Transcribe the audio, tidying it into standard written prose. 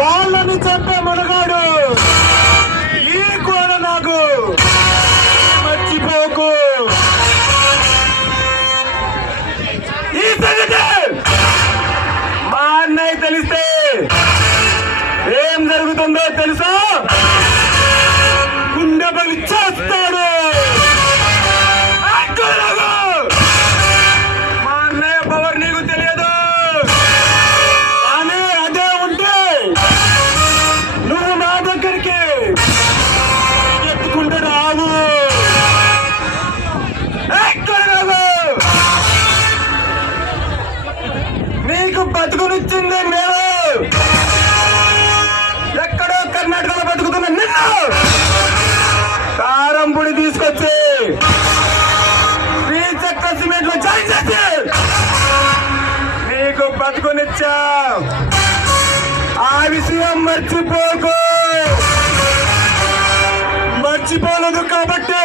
వాళ్ళని చంపే మనగాడు ఈ కూడా నాకు మర్చిపోకు. ఈ సంగతి మా అన్నయ్య తెలిస్తే ఏం జరుగుతుందో తెలుసా? గుండె బలి చేస్తాడు. మా అన్నయ్య పవర్ నీకు తెలియదు, కానీ అదే ఉంటే నువ్వు నా దగ్గరికి ఎత్తుకుంటే రావు. నీకు బతుకునిచ్చింది నేను, ఎక్కడో కర్ణాటకలో బతుకుతున్న నిన్ను కారం పొడి తీసుకొచ్చి శ్రీచక్ర సిమెంట్ లో జాయిన్ చేసి నీకు బతుకునిచ్చా. ఆ విషయం మర్చిపోకు. మర్చిపోలేదు కాబట్టి